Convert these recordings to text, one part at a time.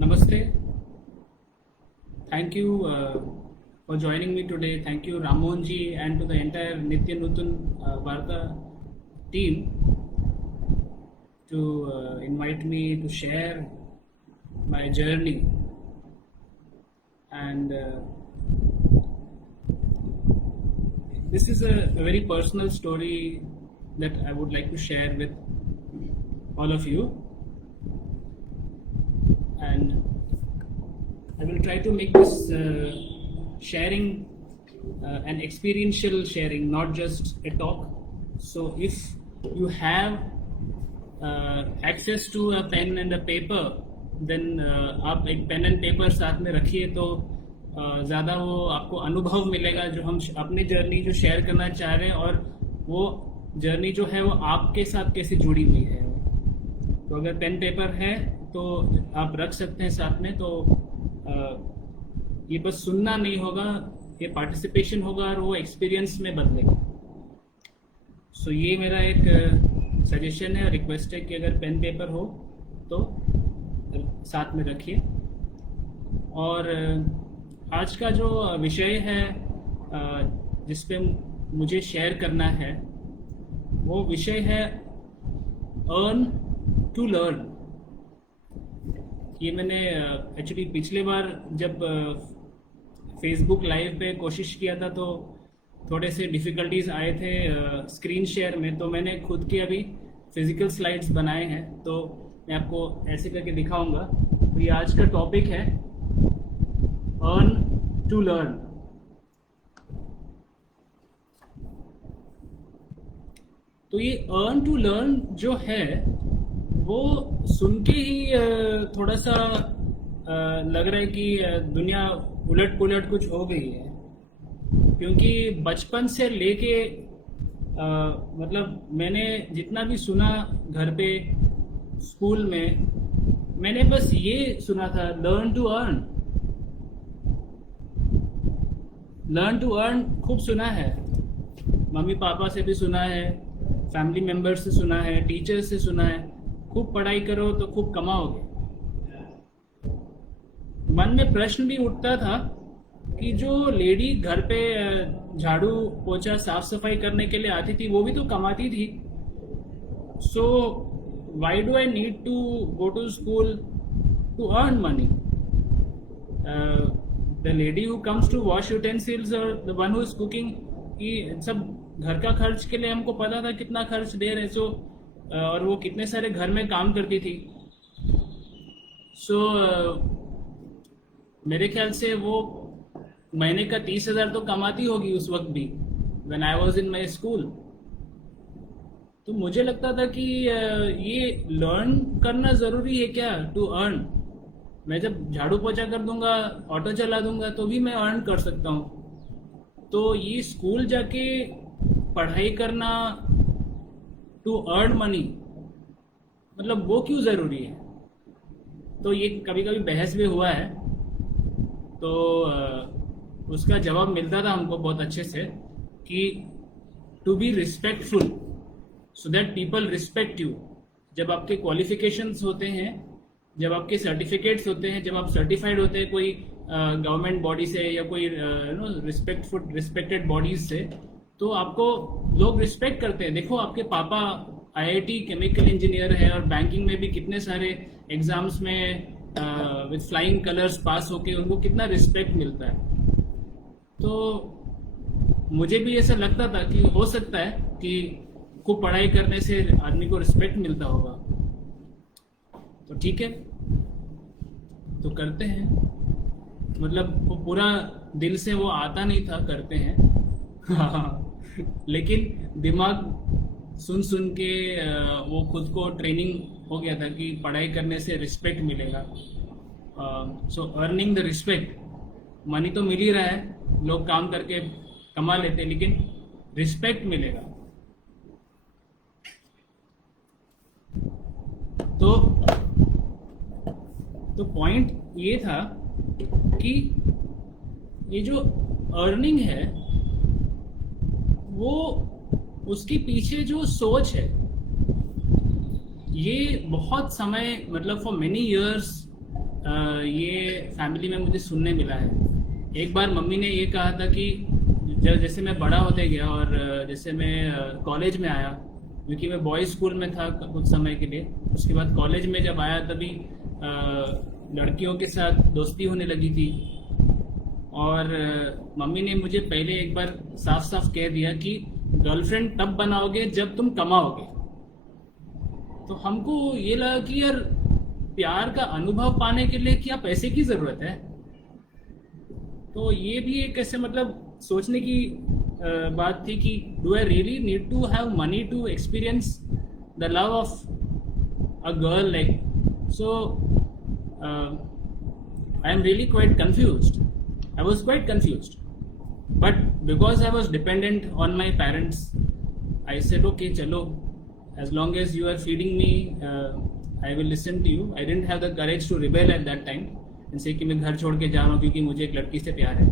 Namaste. Thank you for joining me today. Thank you, Ramonji, and to the entire Nitya Nutun Varta team to invite me to share my journey. And this is a very personal story that I would like to share with all of you. And I will try to make this sharing an experiential sharing, not just a talk. So if you have access to a pen and a paper, then आप एक pen and paper साथ में रखिए तो ज़्यादा वो आपको अनुभव मिलेगा जो हम अपनी जर्नी जो शेयर करना चाह रहे हैं, और वो जर्नी जो है वो आपके साथ कैसे जुड़ी हुई है। तो अगर पेन पेपर है तो आप रख सकते हैं साथ में। तो ये बस सुनना नहीं होगा, ये पार्टिसिपेशन होगा और वो एक्सपीरियंस में बदलेगा। सो ये मेरा एक सजेशन है, रिक्वेस्ट है कि अगर पेन पेपर हो तो साथ में रखिए। और आज का जो विषय है जिस पे मुझे शेयर करना है वो विषय है अर्न टू लर्न। ये मैंने एक्चुअली पिछले बार जब फेसबुक लाइव पे कोशिश किया था तो थोड़े से डिफ़िकल्टीज आए थे स्क्रीन शेयर में, तो मैंने खुद की अभी फिजिकल स्लाइड्स बनाए हैं, तो मैं आपको ऐसे करके दिखाऊंगा। तो ये आज का टॉपिक है अर्न टू लर्न। तो ये अर्न टू लर्न जो है वो सुन के ही थोड़ा सा लग रहा है कि दुनिया उलट पुलट कुछ हो गई है, क्योंकि बचपन से लेके मतलब मैंने जितना भी सुना घर पे स्कूल में, मैंने बस ये सुना था learn to earn. Learn to earn खूब सुना है, मम्मी पापा से भी सुना है, फैमिली मेम्बर्स से सुना है, टीचर्स से सुना है, खूब पढ़ाई करो तो खूब कमाओगे। मन में प्रश्न भी उठता था कि जो लेडी घर पे झाड़ू पोछा साफ सफाई करने के लिए आती थी वो भी तो कमाती थी। So why do I need to go to school to earn money? The lady who comes to wash utensils और the one who is cooking, ये सब घर का खर्च के लिए हमको पता था कितना खर्च दे रहे। सो और वो कितने सारे घर में काम करती थी। सो मेरे ख्याल से वो महीने का 30,000 तो कमाती होगी उस वक्त भी, when I was in my school. तो मुझे लगता था कि ये लर्न करना ज़रूरी है क्या टू अर्न? मैं जब झाड़ू पोछा कर दूंगा, ऑटो चला दूंगा तो भी मैं अर्न कर सकता हूँ। तो ये स्कूल जाके पढ़ाई करना टू अर्न मनी, मतलब वो क्यों ज़रूरी है? तो ये कभी कभी बहस भी हुआ है, तो उसका जवाब मिलता था हमको बहुत अच्छे से कि to be respectful so that people respect you. जब आपके क्वालिफिकेशंस होते हैं, जब आपके सर्टिफिकेट्स होते हैं, जब आप सर्टिफाइड होते हैं कोई गवर्नमेंट बॉडी से या कोई रिस्पेक्टेड बॉडीज से, तो आपको लोग रिस्पेक्ट करते हैं। देखो आपके पापा आईआईटी केमिकल इंजीनियर है और बैंकिंग में भी कितने सारे एग्जाम्स में विद फ्लाइंग कलर्स पास होके उनको कितना रिस्पेक्ट मिलता है। तो मुझे भी ऐसा लगता था कि हो सकता है कि खूब पढ़ाई करने से आदमी को रिस्पेक्ट मिलता होगा। तो ठीक है, तो करते हैं। मतलब वो पूरा दिल से वो आता नहीं था, करते हैं लेकिन दिमाग सुन सुन के वो खुद को ट्रेनिंग हो गया था कि पढ़ाई करने से रिस्पेक्ट मिलेगा। सो अर्निंग द रिस्पेक्ट, मनी तो मिल ही रहा है, लोग काम करके कमा लेते हैं, लेकिन रिस्पेक्ट मिलेगा। तो पॉइंट ये था कि ये जो अर्निंग है वो उसके पीछे जो सोच है ये बहुत समय मतलब फॉर मेनी इयर्स ये फैमिली में मुझे सुनने मिला है। एक बार मम्मी ने ये कहा था कि जैसे मैं बड़ा होते गया और जैसे मैं कॉलेज में आया, क्योंकि मैं बॉयज़ स्कूल में था कुछ समय के लिए, उसके बाद कॉलेज में जब आया तभी लड़कियों के साथ दोस्ती होने लगी थी। और मम्मी ने मुझे पहले एक बार साफ साफ कह दिया कि गर्लफ्रेंड तब बनाओगे जब तुम कमाओगे। तो हमको ये लगा कि यार प्यार का अनुभव पाने के लिए क्या पैसे की ज़रूरत है? तो ये भी एक ऐसे मतलब सोचने की बात थी कि do I really need to have money to experience the love of a girl, like so I am really quite confused. I was quite confused, but because I was dependent on my parents, I said, okay, chalo, as long as you are feeding me, I will listen to you. I didn't have the courage to rebel at that time and say कि मैं घर छोड़ के जा रहा हूँ क्योंकि मुझे एक लड़की से प्यार है.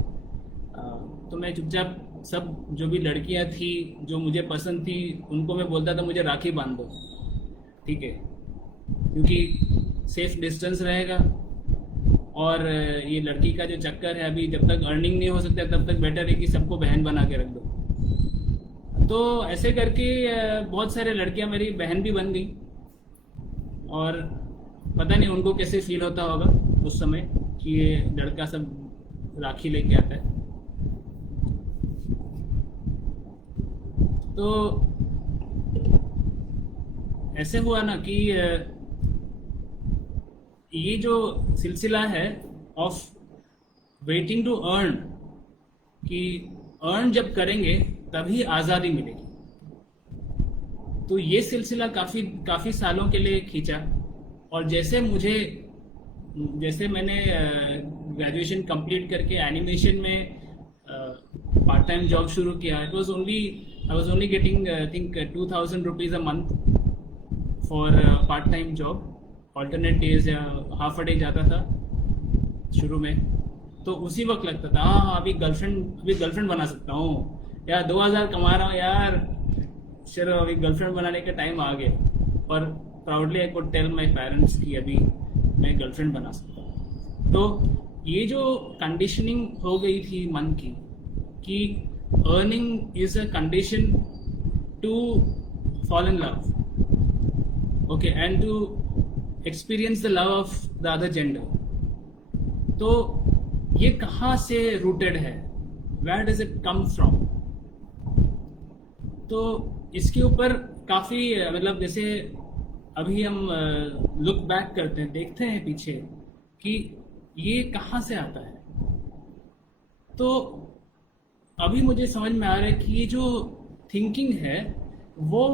तो मैं चुपचाप सब जो भी लड़कियाँ थी जो मुझे पसंद थी उनको मैं बोलता था मुझे राखी बांध दो, ठीक है, क्योंकि सेफ डिस्टेंस रहेगा. और ये लड़की का जो चक्कर है, अभी जब तक अर्निंग नहीं हो सकता तब तक बेटर है कि सबको बहन बना के रख दो. तो ऐसे करके बहुत सारे लड़कियां मेरी बहन भी बन गई. और पता नहीं उनको कैसे फील होता होगा उस समय कि ये लड़का सब राखी लेके आता है. तो ऐसे हुआ ना कि ये जो सिलसिला है ऑफ वेटिंग टू अर्न, कि अर्न जब करेंगे तभी आज़ादी मिलेगी, तो ये सिलसिला काफ़ी सालों के लिए खींचा. और जैसे मैंने ग्रेजुएशन कंप्लीट करके एनिमेशन में पार्ट टाइम जॉब शुरू किया, I was only getting I think 2000 rupees a month for part time job. Alternate days या हाफ अ डे जाता था शुरू में. तो उसी वक्त लगता था हाँ अभी गर्लफ्रेंड बना सकता हूँ यार, 2000 कमा रहा हूँ यार, चलो अभी गर्लफ्रेंड बनाने का टाइम आ गया. और proudly I could tell my parents कि अभी मैं गर्लफ्रेंड बना सकता हूँ. तो ये जो कंडीशनिंग हो गई थी मन की कि earning is a condition to fall in love, okay, and to experience the love of the other gender. तो ये कहाँ से rooted है? Where does it come from? तो इसके ऊपर काफ़ी मतलब जैसे अभी हम लुक बैक करते हैं, देखते हैं पीछे कि ये कहाँ से आता है. तो अभी मुझे समझ में आ रहा है कि ये जो थिंकिंग है वो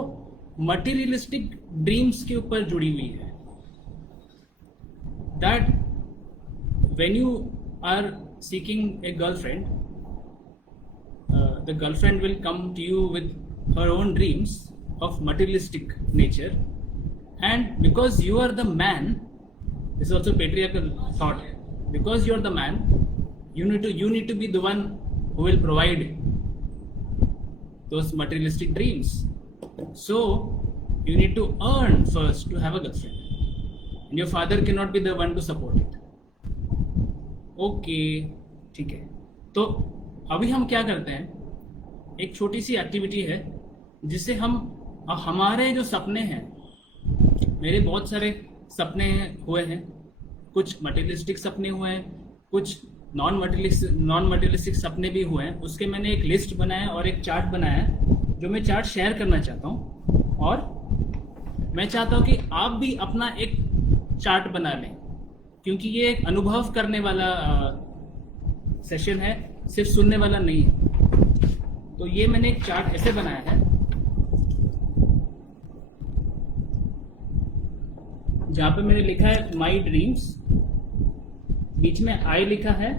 मटेरियलिस्टिक ड्रीम्स के ऊपर जुड़ी हुई है. That when you are seeking a girlfriend, the girlfriend will come to you with her own dreams of materialistic nature, and because you are the man, this is also patriarchal thought, because you are the man, you need to be the one who will provide those materialistic dreams. So you need to earn first to have a girlfriend. Your father cannot be the one to support it. Okay, ठीक है. तो अभी हम क्या करते हैं, एक छोटी सी एक्टिविटी है जिससे हम हमारे जो सपने हैं, मेरे बहुत सारे सपने हुए हैं, कुछ मटेरियलिस्टिक सपने हुए हैं, कुछ नॉन मटेरियलिस्टिक सपने भी हुए हैं. उसके मैंने एक लिस्ट बनाया और एक चार्ट बनाया है जो मैं चार्ट शेयर करना चाहता हूँ. और मैं चाहता हूँ कि आप भी अपना एक चार्ट बना लें, क्योंकि ये एक अनुभव करने वाला सेशन है, सिर्फ सुनने वाला नहीं है. तो ये मैंने एक चार्ट ऐसे बनाया है जहाँ पे मैंने लिखा है माई ड्रीम्स, बीच में आई लिखा है,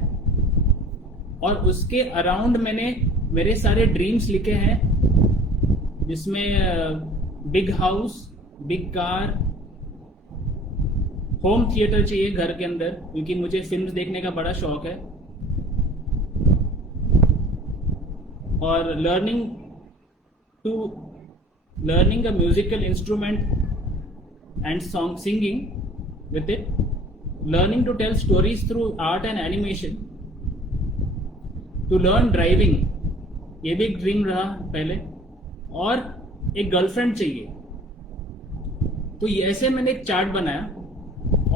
और उसके अराउंड मैंने मेरे सारे ड्रीम्स लिखे हैं, जिसमें big house, big car, home theatre चाहिए घर के अंदर, क्योंकि मुझे फिल्म्स देखने का बड़ा शौक है, और learning a musical instrument and song singing with it, learning to tell stories through art and animation, to learn driving, ये भी एक ड्रीम रहा पहले, और एक गर्लफ्रेंड चाहिए। तो ये ऐसे मैंने एक चार्ट बनाया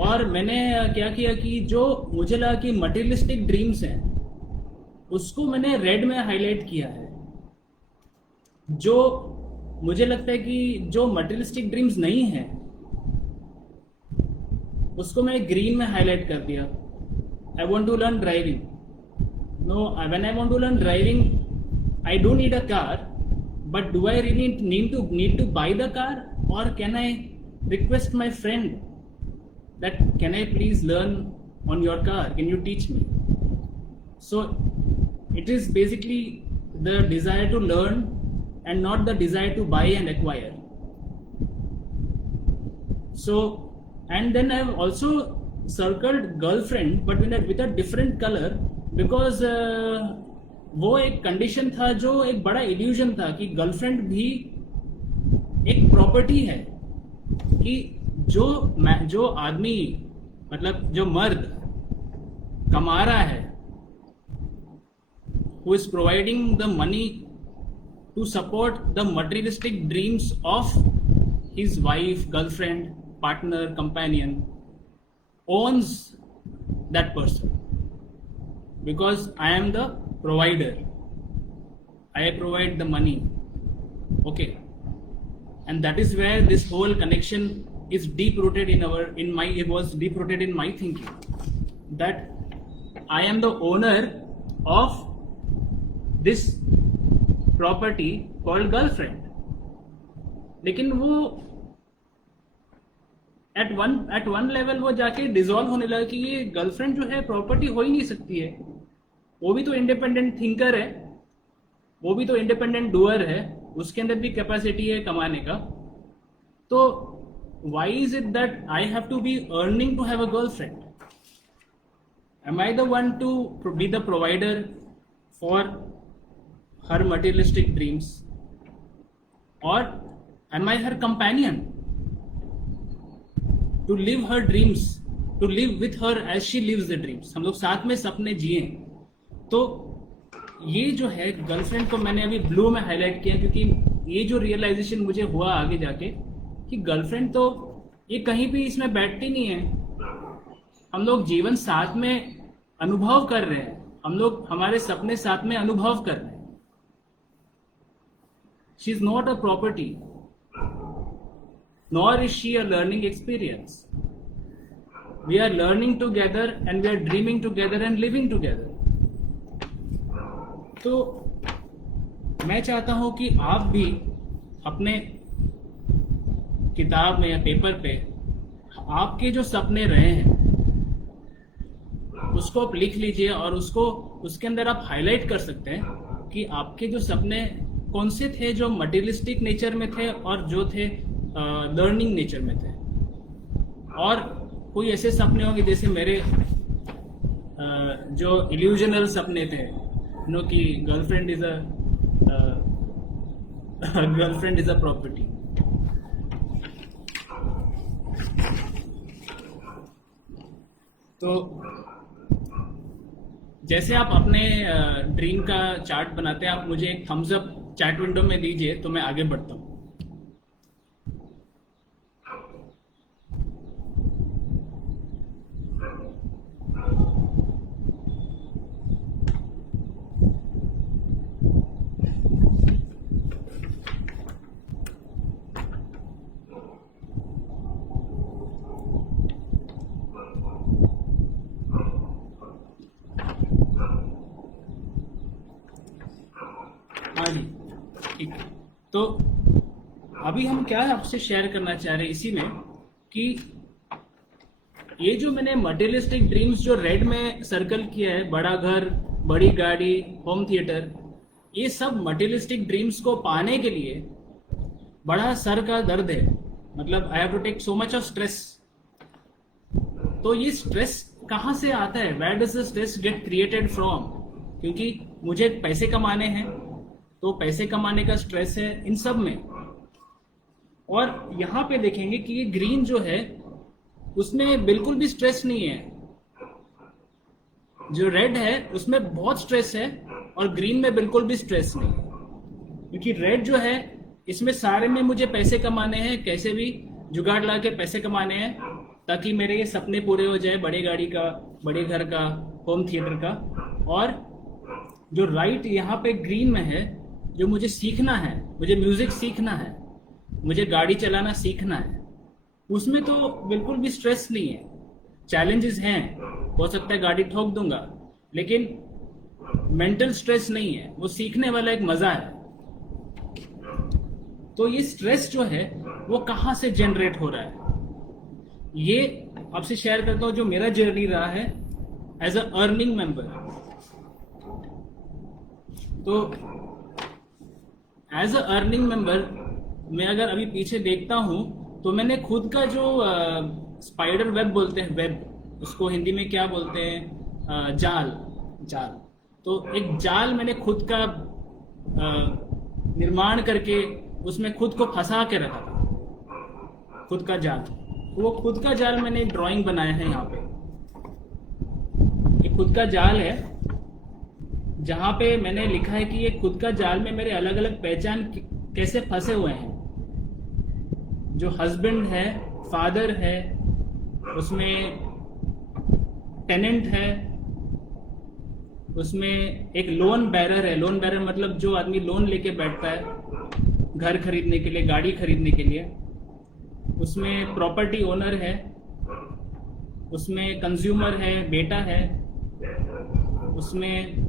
और मैंने क्या किया कि जो मुझे लगा कि मटेरियलिस्टिक ड्रीम्स हैं उसको मैंने रेड में हाईलाइट किया है। जो मुझे लगता है कि जो मटेरियलिस्टिक ड्रीम्स नहीं हैं उसको मैंने ग्रीन में हाईलाइट कर दिया। I want to learn driving. No, when I want to learn driving I don't need a car, but do I really need to buy the car, और can I request my friend that can I please learn on your car, can you teach me? So it is basically the desire to learn and not the desire to buy and acquire. So, and then I have also circled girlfriend but with a different color because वो एक condition था जो एक बड़ा illusion था कि girlfriend भी एक प्रॉपर्टी है, कि जो आदमी मतलब जो मर्द कमा रहा है, who is providing the money to support the materialistic dreams of his wife, girlfriend, partner, companion, owns that person because I am the provider. I provide the money. Okay. And that is where this whole connection is deep rooted it was deep rooted in my thinking, that I am the owner of this property called girlfriend. लेकिन वो at one level वो जाके dissolve होने लगा कि ये girlfriend जो है प्रॉपर्टी हो ही नहीं सकती है, वो भी तो इंडिपेंडेंट थिंकर है, वो भी तो इंडिपेंडेंट डूअर है, उसके अंदर भी कैपेसिटी है कमाने का। तो why is it that I have to be earning to have a girlfriend? Am I the one to be the provider for her materialistic dreams, और am I her companion to live her dreams, to live with her as she lives the dreams? हम लोग साथ में सपने जिए। तो ये जो है गर्लफ्रेंड को मैंने अभी ब्लू में हाईलाइट किया क्योंकि ये जो रियलाइजेशन मुझे हुआ आगे जाके कि गर्लफ्रेंड तो ये कहीं भी इसमें बैठती नहीं है, हम लोग जीवन साथ में अनुभव कर रहे हैं, हम लोग हमारे सपने साथ में अनुभव कर रहे हैं। She is not a property, nor is she a learning experience. We are learning together and we are dreaming together and living together. तो मैं चाहता हूं कि आप भी अपने किताब में या पेपर पे आपके जो सपने रहे हैं उसको आप लिख लीजिए, और उसके अंदर आप हाईलाइट कर सकते हैं कि आपके जो सपने कौन से थे जो मटेरियलिस्टिक नेचर में थे और जो थे लर्निंग नेचर में थे। और कोई ऐसे सपने होंगे जैसे मेरे जो इल्यूजनल सपने थे, नो कि गर्लफ्रेंड इज अ प्रॉपर्टी। तो जैसे आप अपने ड्रीम का चार्ट बनाते हैं, आप मुझे एक थम्स अप चैट विंडो में दीजिए तो मैं आगे बढ़ता हूँ। हाँ जी, ठीक है। तो अभी हम क्या आपसे शेयर करना चाह रहे हैं इसी में कि ये जो मैंने मटेरियलिस्टिक ड्रीम्स जो रेड में सर्कल किया है, बड़ा घर, बड़ी गाड़ी, होम थिएटर, ये सब मटेरियलिस्टिक ड्रीम्स को पाने के लिए बड़ा सर का दर्द है। मतलब I have to take so much of stress. तो ये स्ट्रेस कहाँ से आता है? Where does the stress get created from? क्योंकि मुझे पैसे कमाने हैं, तो पैसे कमाने का स्ट्रेस है इन सब में। और यहाँ पे देखेंगे कि ये ग्रीन जो है उसमें बिल्कुल भी स्ट्रेस नहीं है। जो रेड है उसमें बहुत स्ट्रेस है और ग्रीन में बिल्कुल भी स्ट्रेस नहीं है। क्योंकि रेड जो है इसमें सारे में मुझे पैसे कमाने हैं, कैसे भी जुगाड़ ला के पैसे कमाने हैं ताकि मेरे ये सपने पूरे हो जाए, बड़ी गाड़ी का, बड़े घर का, होम थिएटर का। और जो राइट यहाँ पे ग्रीन में है, जो मुझे सीखना है, मुझे म्यूजिक सीखना है, मुझे गाड़ी चलाना सीखना है, उसमें तो बिल्कुल भी स्ट्रेस नहीं है। चैलेंजेस हैं, हो सकता है गाड़ी ठोक दूंगा, लेकिन मेंटल स्ट्रेस नहीं है, वो सीखने वाला एक मजा है। तो ये स्ट्रेस जो है वो कहाँ से जनरेट हो रहा है, ये आपसे शेयर करता हूँ, जो मेरा जर्नी रहा है एज अ अर्निंग मेंबर। तो एज अ अर्निंग मेंबर मैं अगर अभी पीछे देखता हूँ तो मैंने खुद का जो स्पाइडर वेब बोलते हैं, वेब उसको हिंदी में क्या बोलते हैं, जाल। तो एक जाल मैंने खुद का निर्माण करके उसमें खुद को फंसा के रखा था, खुद का जाल। वो खुद का जाल मैंने एक ड्राइंग बनाया है यहाँ पे। ये खुद का जाल है जहाँ पे मैंने लिखा है कि ये खुद का जाल में मेरे अलग अलग पहचान कैसे फंसे हुए हैं। जो हस्बैंड है, फादर है, उसमें टेनेंट है, उसमें एक लोन बैरर है। लोन बैरर मतलब जो आदमी लोन लेके बैठता है घर खरीदने के लिए, गाड़ी खरीदने के लिए। उसमें प्रॉपर्टी ओनर है, उसमें कंज्यूमर है, बेटा है, उसमें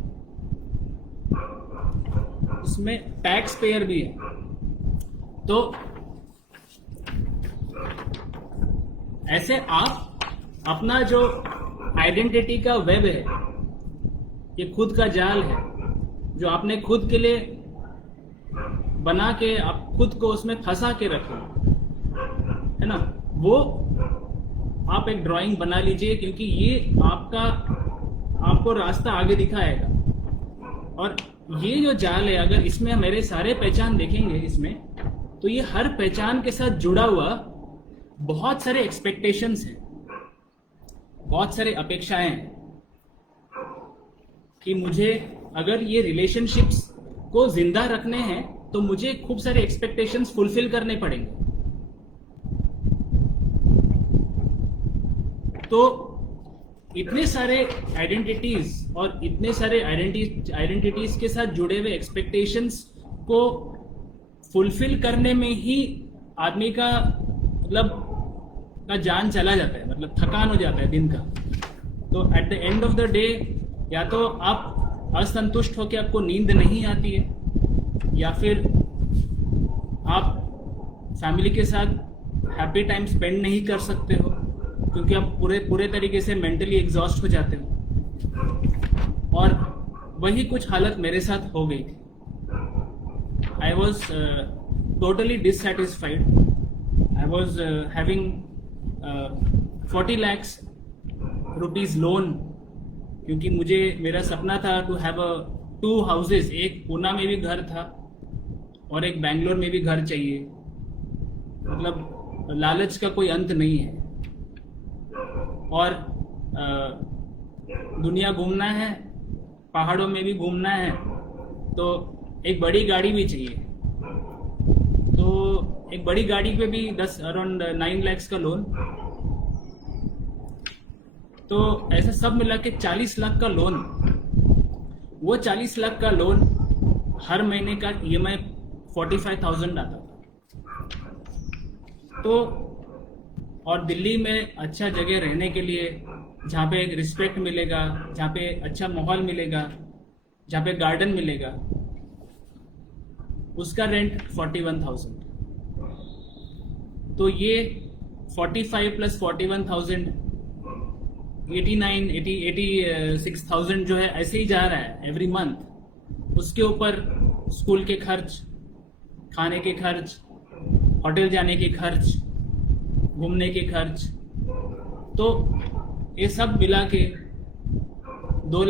टैक्स पेयर भी है। तो ऐसे आप अपना जो आइडेंटिटी का वेब है, ये खुद का जाल है जो आपने खुद के लिए बना के आप खुद को उसमें फंसा के रखे, है ना। वो आप एक ड्राइंग बना लीजिए, क्योंकि ये आपको रास्ता आगे दिखाएगा। और ये जो जाल है, अगर इसमें मेरे सारे पहचान देखेंगे इसमें, तो ये हर पहचान के साथ जुड़ा हुआ बहुत सारे एक्सपेक्टेशंस हैं, बहुत सारे अपेक्षाएं हैं कि मुझे अगर ये रिलेशनशिप्स को जिंदा रखने हैं तो मुझे खूब सारे एक्सपेक्टेशंस फुलफिल करने पड़ेंगे। तो इतने सारे आइडेंटिटीज और इतने सारे आइडेंटिटीज के साथ जुड़े हुए एक्सपेक्टेशंस को फुलफिल करने में ही आदमी का जान चला जाता है, मतलब थकान हो जाता है दिन का। तो eight the end of the day या तो आप असंतुष्ट होकर आपको नींद नहीं आती है, या फिर आप फैमिली के साथ हैप्पी टाइम स्पेंड नहीं कर सकते हो, क्योंकि आप पूरे तरीके से मेंटली एग्जॉस्ट हो जाते हो। और वही कुछ हालत मेरे साथ हो गई थी। I was totally dissatisfied. I was having 40 lakhs rupees loan, क्योंकि मेरा सपना था टू हैव 2 houses। एक पूना में भी घर था और एक बैंगलोर में भी घर चाहिए। मतलब लालच का कोई अंत नहीं है। और दुनिया घूमना है, पहाड़ों में भी घूमना है, तो एक बड़ी गाड़ी भी चाहिए। तो एक बड़ी गाड़ी पे भी अराउंड 9 lakhs का लोन। तो ऐसा सब मिला के 40 लाख का लोन। वो 40 लाख का लोन हर महीने का EMI 45,000 आता था। तो और दिल्ली में अच्छा जगह रहने के लिए, जहाँ पे एक रिस्पेक्ट मिलेगा, जहाँ पे अच्छा माहौल मिलेगा, जहाँ पे गार्डन मिलेगा, उसका रेंट 41,000। तो ये 45 प्लस 41,000 86,000 जो है ऐसे ही जा रहा है एवरी मंथ। उसके ऊपर स्कूल के खर्च, खाने के खर्च, होटल जाने के खर्च, घूमने के खर्च, तो ये सब मिला के 2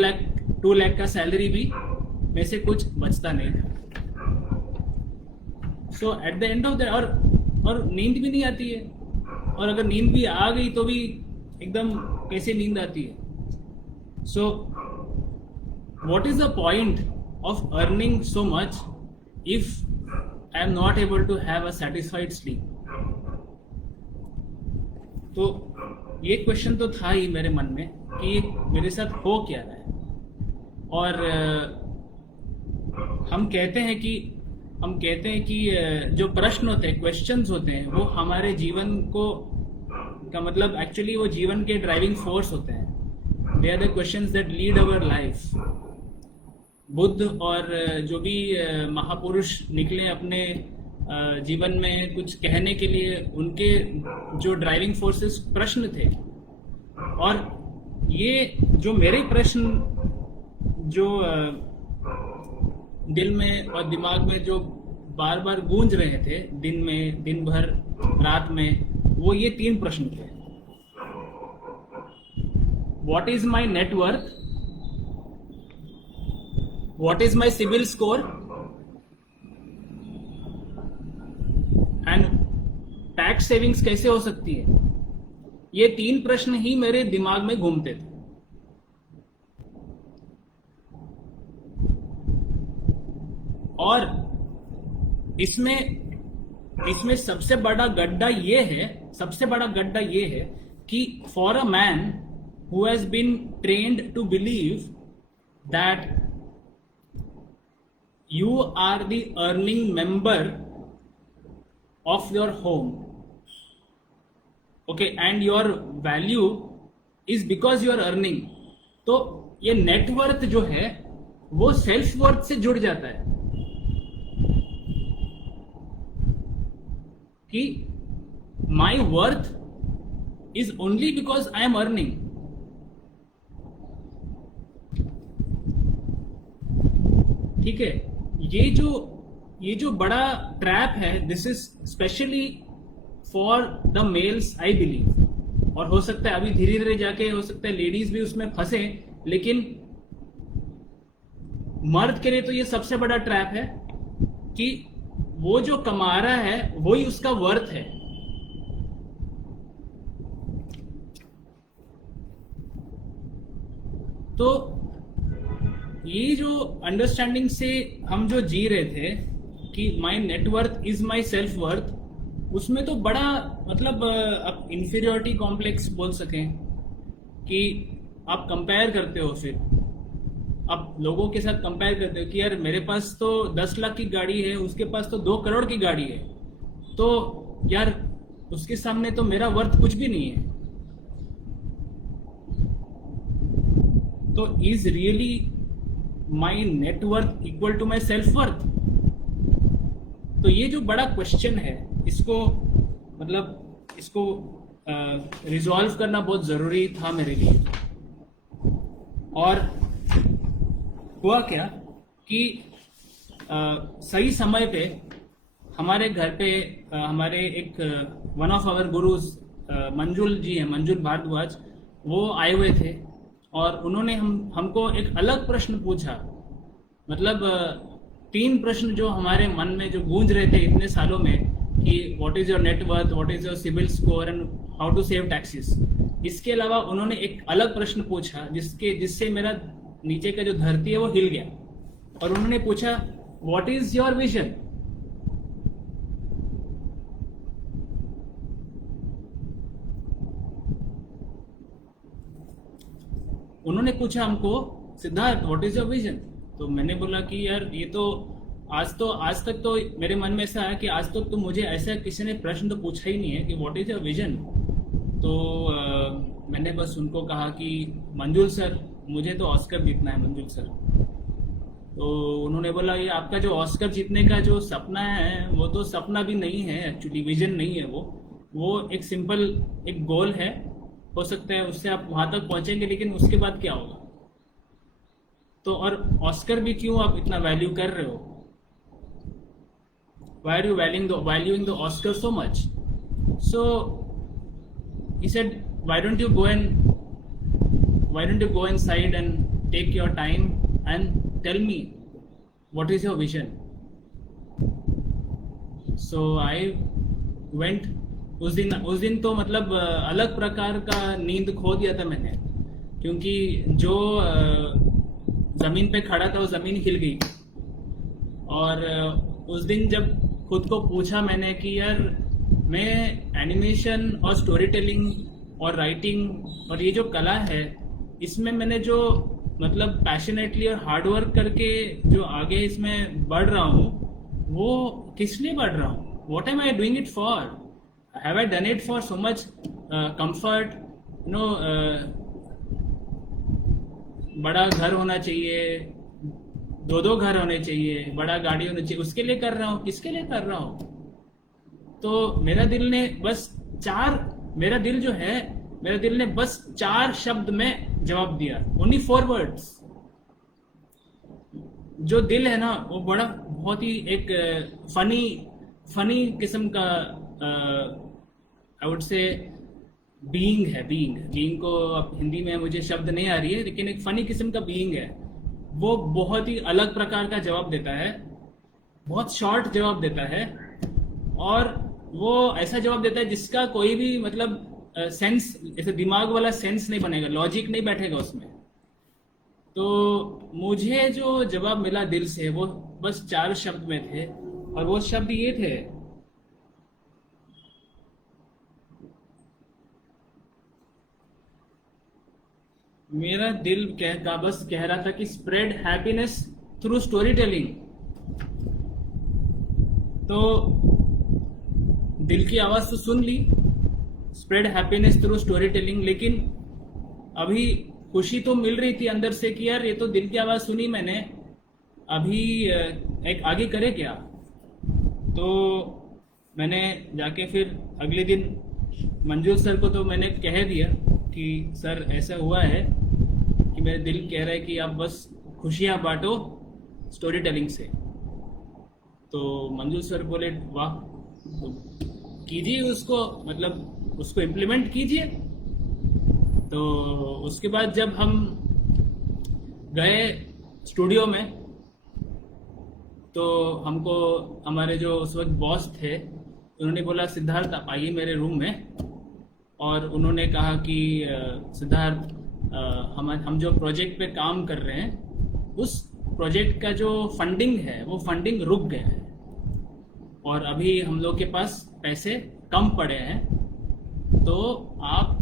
लाख का सैलरी भी में से कुछ बचता नहीं था। So at the end of the और नींद भी नहीं आती है। और अगर नींद भी आ गई तो भी एकदम कैसे नींद आती है. सो what is the point of earning so much if I am not able to have a satisfied sleep? तो ये क्वेश्चन तो था ही मेरे मन में कि मेरे साथ हो क्या रहा है. और हम कहते हैं कि जो प्रश्न होते हैं, क्वेश्चंस होते हैं, वो हमारे जीवन को का मतलब एक्चुअली वो जीवन के ड्राइविंग फोर्स होते हैं. They are the questions that lead our life. Buddha और जो भी महापुरुष निकले अपने जीवन में कुछ कहने के लिए, उनके जो ड्राइविंग फोर्सेस प्रश्न थे. और ये जो मेरे प्रश्न जो दिल में और दिमाग में जो बार बार गूंज रहे थे दिन भर रात में, वो ये 3 प्रश्न थे. What is my net worth, what is my CIBIL score and tax savings कैसे हो सकती है. ये 3 प्रश्न ही मेरे दिमाग में घूमते थे. और इसमें सबसे बड़ा गड्ढा ये है कि for a man who has been trained to believe that you are the earning member of your home, okay, and your value is because you are earning. तो ये नेटवर्थ जो है वो सेल्फ वर्थ से जुड़ जाता है कि my worth is only because I am earning. ठीक है. ये जो बड़ा ट्रैप है, this is specially for the mails I believe. और हो सकता है अभी धीरे धीरे जाके हो सकता है लेडीज भी उसमें फंसे, लेकिन मर्द के लिए तो ये सबसे बड़ा ट्रैप है कि वो जो कमा रहा है वही उसका वर्थ है. तो ये जो अंडरस्टैंडिंग से हम जो जी रहे थे कि my net worth is my self worth, उसमें तो बड़ा मतलब आप इंफीरियोरिटी कॉम्प्लेक्स बोल सकें कि आप कंपेयर करते हो. फिर आप लोगों के साथ कंपेयर करते हो कि यार मेरे पास तो 10 लाख की गाड़ी है, उसके पास तो 2 करोड़ की गाड़ी है, तो यार उसके सामने तो मेरा वर्थ कुछ भी नहीं है. तो is really my net worth equal to my self worth? तो ये जो बड़ा क्वेश्चन है, इसको रिजॉल्व करना बहुत जरूरी था मेरे लिए. और हुआ क्या कि सही समय पे हमारे घर पे हमारे एक वन ऑफ आवर गुरुज मंजुल जी हैं, मंजुल भारद्वाज, वो आए हुए थे. और उन्होंने हमको एक अलग प्रश्न पूछा. मतलब 3 प्रश्न जो हमारे मन में जो गूंज रहे थे इतने सालों में कि what is your net worth, what is your CIBIL score and how to save taxes. इसके अलावा उन्होंने एक अलग प्रश्न पूछा जिससे मेरा नीचे का जो धरती है वो हिल गया. और उन्होंने पूछा व्हाट इज योर विजन. उन्होंने पूछा हमको, Siddharth what is your vision. तो मैंने बोला कि यार ये तो आज तक तो मेरे मन में ऐसा है कि आज तक तो मुझे ऐसा किसी ने प्रश्न तो पूछा ही नहीं है कि व्हाट इज योर विजन. तो मैंने बस उनको कहा कि मंजुल सर, मुझे तो ऑस्कर जीतना है मंजुल सर. तो उन्होंने बोला ये आपका जो ऑस्कर जीतने का जो सपना है वो तो सपना भी नहीं है, एक्चुअली विजन नहीं है, वो एक सिंपल एक गोल है. हो सकता है उससे आप वहां तक पहुंचेंगे, लेकिन उसके बाद क्या होगा. तो और ऑस्कर भी क्यों आप इतना वैल्यू कर रहे हो? Why are you valuing the Oscar so much? So he said, why don't you go inside and take your time and tell me what is your vision. So I went उस दिन तो मतलब अलग प्रकार का नींद खो दिया था मैंने, क्योंकि जो जमीन पे खड़ा था वो जमीन हिल गई। और उस दिन जब खुद को पूछा मैंने कि यार, मैं एनिमेशन और स्टोरी टेलिंग और राइटिंग और ये जो कला है, इसमें मैंने जो मतलब पैशनेटली और हार्डवर्क करके जो आगे इसमें बढ़ रहा हूँ, वो किस लिए बढ़ रहा हूँ? What am I doing it for? Have I done it for so much comfort? No, बड़ा घर होना चाहिए, दो दो घर होने चाहिए, बड़ा गाड़ी होनी चाहिए, उसके लिए कर रहा हूँ? किसके लिए कर रहा हूँ? तो मेरा दिल ने बस चार मेरा दिल जो है मेरा दिल ने बस 4 शब्द में जवाब दिया, ओनली 4 वर्ड्स। जो दिल है ना, वो बड़ा बहुत ही एक फनी फनी किस्म का आई वुड से बीइंग है। बीइंग को अब हिंदी में मुझे शब्द नहीं आ रही है, लेकिन एक फनी किस्म का बीइंग है। वो बहुत ही अलग प्रकार का जवाब देता है, बहुत शॉर्ट जवाब देता है, और वो ऐसा जवाब देता है जिसका कोई भी मतलब सेंस, ऐसे दिमाग वाला सेंस नहीं बनेगा, लॉजिक नहीं बैठेगा उसमें। तो मुझे जो जवाब मिला दिल से, वो बस 4 शब्द में थे, और वो शब्द ये थे, मेरा दिल बस कह रहा था कि spread happiness through story telling. तो दिल की आवाज तो सुन ली, spread happiness through story telling, लेकिन अभी खुशी तो मिल रही थी अंदर से कि यार, ये तो दिल की आवाज सुनी मैंने, अभी एक आगे करे क्या? तो मैंने जाके फिर अगले दिन मंजूर सर को तो मैंने कह दिया कि सर, ऐसा हुआ है कि मेरे दिल कह रहा है कि आप बस खुशियां बांटो स्टोरी टेलिंग से। तो मंजूर सर बोले, वाह, तो कीजिए उसको, मतलब उसको इम्प्लीमेंट कीजिए। तो उसके बाद जब हम गए स्टूडियो में, तो हमको हमारे जो उस वक्त बॉस थे, उन्होंने बोला, सिद्धार्थ आप आइए मेरे रूम में। और उन्होंने कहा कि सिद्धार्थ, हम जो प्रोजेक्ट पे काम कर रहे हैं, उस प्रोजेक्ट का जो फंडिंग है, वो फंडिंग रुक गया है, और अभी हम लोग के पास पैसे कम पड़े हैं। तो आप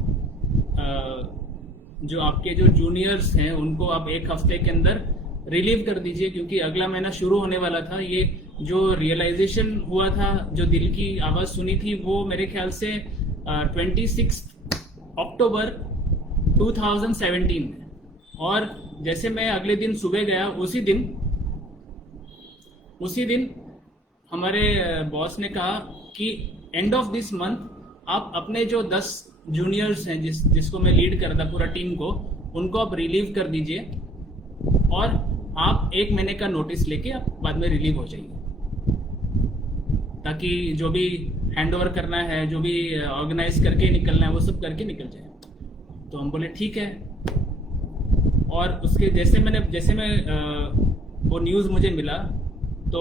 जो आपके जो जूनियर्स हैं, उनको आप 1 हफ्ते के अंदर रिलीव कर दीजिए, क्योंकि अगला महीना शुरू होने वाला था। ये जो रियलाइजेशन हुआ था, जो दिल की आवाज़ सुनी थी, वो मेरे ख्याल से 26 अक्टूबर 2017 में। और जैसे मैं अगले दिन सुबह गया, उसी दिन हमारे बॉस ने कहा कि एंड ऑफ दिस मंथ आप अपने जो 10 जूनियर्स हैं, जिसको मैं लीड कर रहा था पूरा टीम को, उनको आप रिलीव कर दीजिए, और आप 1 महीने का नोटिस लेके आप बाद में रिलीव हो जाइए, ताकि जो भी हैंड ओवर करना है, जो भी ऑर्गेनाइज करके निकलना है, वो सब करके निकल जाए। तो हम बोले ठीक है। और उसके जैसे मैं वो न्यूज़ मुझे मिला, तो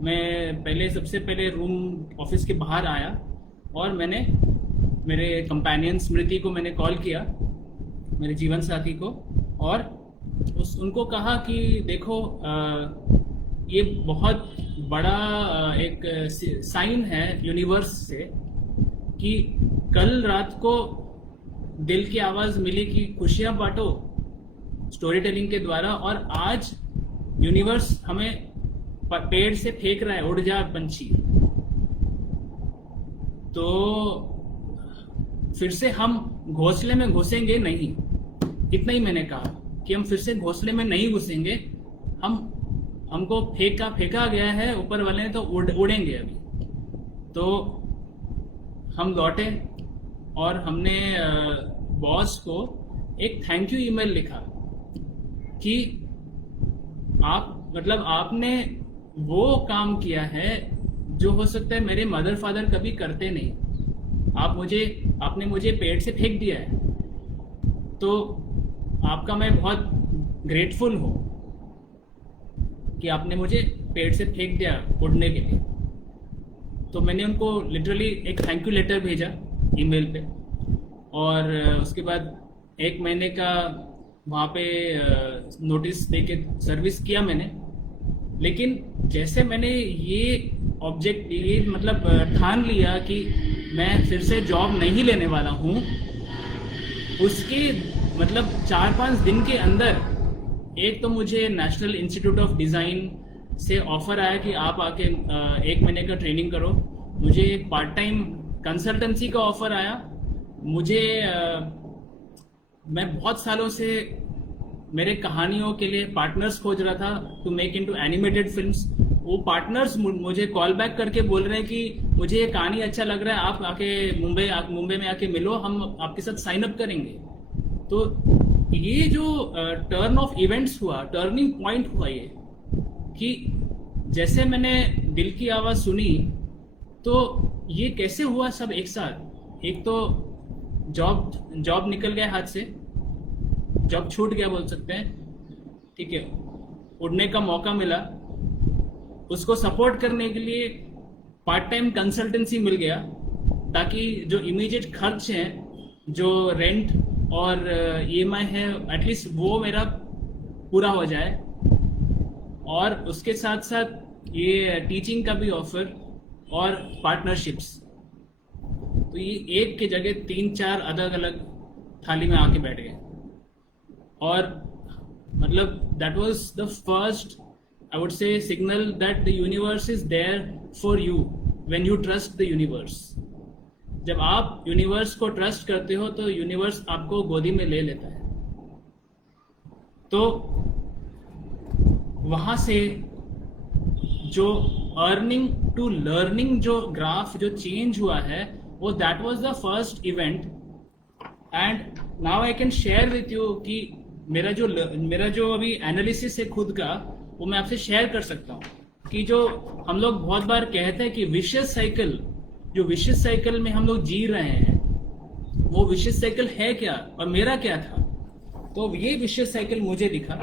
मैं सबसे पहले रूम ऑफिस के बाहर आया, और मैंने मेरे कंपेनियन स्मृति को मैंने कॉल किया, मेरे जीवन साथी को, और उनको कहा कि देखो, ये बहुत बड़ा एक साइन है यूनिवर्स से कि कल रात को दिल की आवाज़ मिली कि खुशियां बांटो स्टोरी टेलिंग के द्वारा, और आज यूनिवर्स हमें पेड़ से फेंक रहा है, उड़ जा पंछी। तो फिर से हम घोंसले में घुसेंगे नहीं, इतना ही मैंने कहा कि हम फिर से घोंसले में नहीं घुसेंगे। हमको फेंका गया है ऊपर वाले ने, तो उड़ेंगे अभी। तो हम लौटे, और हमने बॉस को एक थैंक यू ईमेल लिखा कि आपने वो काम किया है जो हो सकता है मेरे मदर फादर कभी करते नहीं। आपने मुझे पेड़ से फेंक दिया है, तो आपका मैं बहुत ग्रेटफुल हूँ कि आपने मुझे पेड़ से फेंक दिया उड़ने के लिए। तो मैंने उनको लिटरली एक थैंक यू लेटर भेजा ईमेल पे, और उसके बाद 1 महीने का वहाँ पे नोटिस दे के सर्विस किया मैंने। लेकिन जैसे मैंने ये मतलब ठान लिया कि मैं फिर से जॉब नहीं लेने वाला हूँ, उसके मतलब 4-5 दिन के अंदर एक तो मुझे नेशनल इंस्टीट्यूट ऑफ डिज़ाइन से ऑफर आया कि आप आके 1 महीने का ट्रेनिंग करो। मुझे एक पार्ट टाइम कंसल्टेंसी का ऑफर आया। मुझे मैं बहुत सालों से मेरे कहानियों के लिए पार्टनर्स खोज रहा था to make into animated films. वो पार्टनर्स मुझे कॉल बैक करके बोल रहे हैं कि मुझे ये कहानी अच्छा लग रहा है, आप आके मुंबई में आके मिलो, हम आपके साथ साइन अप करेंगे। तो ये जो टर्न ऑफ इवेंट्स हुआ, टर्निंग पॉइंट हुआ ये, कि जैसे मैंने दिल की आवाज़ सुनी, तो ये कैसे हुआ सब एक साथ। एक तो जॉब निकल गया हाथ से, जॉब छूट गया बोल सकते हैं, ठीक है, उड़ने का मौका मिला, उसको सपोर्ट करने के लिए पार्ट टाइम कंसल्टेंसी मिल गया, ताकि जो इमीडिएट खर्च हैं, जो रेंट और EMI है, एटलीस्ट वो मेरा पूरा हो जाए। और उसके साथ साथ ये टीचिंग का भी ऑफर और पार्टनरशिप्स। तो ये एक की जगह 3-4 अलग अलग थाली में आके बैठ गए। और मतलब that was the first, I would say, signal that the universe is there for you when you trust the universe. जब आप यूनिवर्स को ट्रस्ट करते हो तो यूनिवर्स आपको गोदी में ले लेता है। तो वहाँ से जो अर्निंग टू लर्निंग जो ग्राफ जो चेंज हुआ है, वो that was the first event. And now I can share with you कि मेरा जो अभी एनालिसिस है खुद का, वो मैं आपसे शेयर कर सकता हूँ। कि जो हम लोग बहुत बार कहते हैं कि विशियस साइकिल, जो विशियस साइकिल में हम लोग जी रहे हैं, वो विशियस साइकिल है क्या और मेरा क्या था। तो ये विशियस साइकिल मुझे दिखा।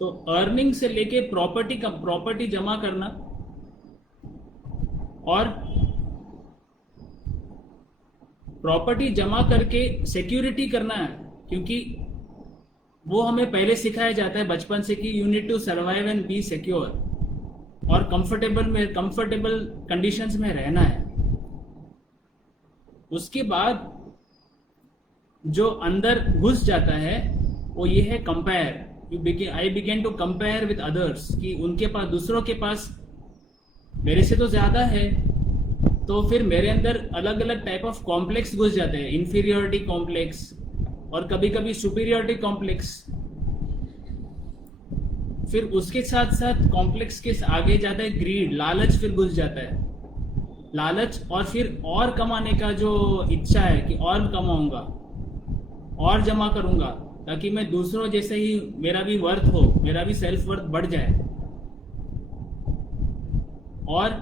तो अर्निंग से लेके प्रॉपर्टी जमा करना, और प्रॉपर्टी जमा करके सिक्योरिटी करना है, क्योंकि वो हमें पहले सिखाया जाता है बचपन से कि you need to survive and be secure, और कंफर्टेबल कंडीशंस में रहना है। उसके बाद जो अंदर घुस जाता है वो ये है compare. I begin to compare with others, कि उनके पास, दूसरों के पास मेरे से तो ज्यादा है। तो फिर मेरे अंदर अलग अलग टाइप ऑफ कॉम्प्लेक्स घुस जाते हैं, इंफीरियोरिटी कॉम्प्लेक्स और कभी कभी सुपीरियोरिटी कॉम्प्लेक्स। फिर उसके साथ साथ कॉम्प्लेक्स के आगे जाता है ग्रीड, लालच फिर घुस जाता है। लालच, और फिर और कमाने का जो इच्छा है कि और कमाऊंगा और जमा करूंगा, ताकि मैं दूसरों जैसे ही मेरा भी वर्थ हो, मेरा भी सेल्फ वर्थ बढ़ जाए। और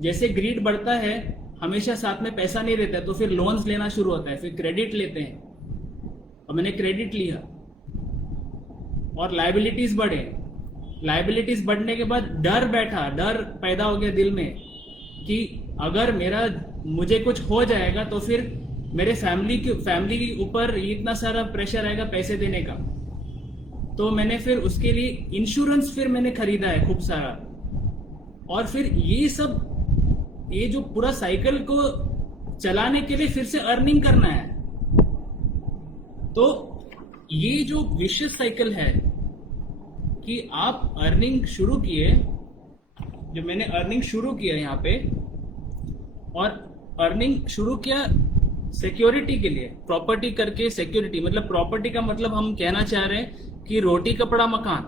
जैसे ग्रीड बढ़ता है, हमेशा साथ में पैसा नहीं रहता है, तो फिर लोन्स लेना शुरू होता है, फिर क्रेडिट लेते हैं, और मैंने क्रेडिट लिया। और लायबिलिटीज बढ़े, लायबिलिटीज बढ़ने के बाद डर पैदा हो गया दिल में कि अगर मुझे कुछ हो जाएगा तो फिर मेरे फैमिली के ऊपर इतना सारा प्रेशर आएगा पैसे देने का। तो मैंने फिर उसके लिए इंश्योरेंस फिर मैंने खरीदा है खूब सारा। और फिर ये जो पूरा साइकिल को चलाने के लिए फिर से अर्निंग करना है। तो ये जो विशियस साइकिल है कि आप अर्निंग शुरू किए, जो मैंने अर्निंग शुरू किया यहाँ पे, और अर्निंग शुरू किया सिक्योरिटी के लिए, प्रॉपर्टी करके सिक्योरिटी। मतलब प्रॉपर्टी का मतलब हम कहना चाह रहे हैं कि रोटी कपड़ा मकान।